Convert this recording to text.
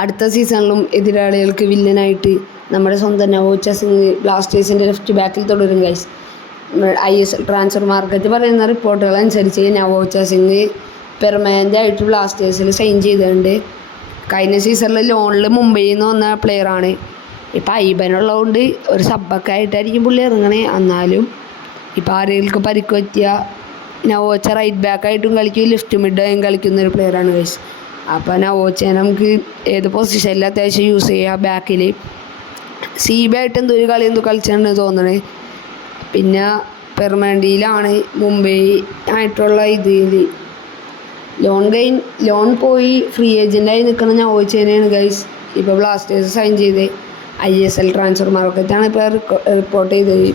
അടുത്ത സീസണിലും എതിരാളികൾക്ക് വില്ലനായിട്ട് നമ്മുടെ സ്വന്തം നവോച്ച സിംഗ് ബ്ലാസ്റ്റേഴ്സിൻ്റെ ലെഫ്റ്റ് ബാക്കിൽ തുടരും ഗൈസ്. ISL ട്രാൻസ്ഫർ മാർക്കറ്റ് പറയുന്ന റിപ്പോർട്ടുകൾ അനുസരിച്ച് നവോച്ച സിംഗ് പെർമനൻ്റ് ആയിട്ട് ബ്ലാസ്റ്റേഴ്സിൽ സൈൻ ചെയ്തിട്ടുണ്ട്. കഴിഞ്ഞ സീസണിൽ ലോണിൽ മുംബൈയിൽ നിന്ന് വന്ന പ്ലെയറാണ്. ഇപ്പം ഐബനുള്ളതുകൊണ്ട് ഒരു സബ്ബൊക്കെ ആയിട്ടായിരിക്കും പുള്ളി ഇറങ്ങണേ. എന്നാലും ഇപ്പം ആരെങ്കിലും പരിക്ക് പറ്റിയ നവോച്ച റൈറ്റ് ബാക്കായിട്ടും കളിക്കും, ലെഫ്റ്റ് മിഡായും കളിക്കുന്നൊരു പ്ലെയറാണ് ഗൈസ്. അപ്പോൾ നവോച്ചനെ നമുക്ക് ഏത് പൊസിഷനിൽ അത്യാവശ്യം യൂസ് ചെയ്യാം. ബാക്കിൽ ആയിട്ട് എന്തൊരു കളി കളിച്ചിട്ടുണ്ടെന്ന് തോന്നണേ. പിന്നെ പെർമനൻ്റിലാണ് മുംബൈ ആയിട്ടുള്ള ഇതിൽ ലോൺ പോയി ഫ്രീ ഏജൻ്റായി നിൽക്കുന്ന നവോച്ചനെയാണ് ഗൈസ് ഇപ്പോൾ ബ്ലാസ്റ്റേഴ്സ് സൈൻ ചെയ്ത്. ISL ട്രാൻസ്ഫർ മാർക്കറ്റാണ് ഇപ്പോൾ റിപ്പോർട്ട് ചെയ്തത്.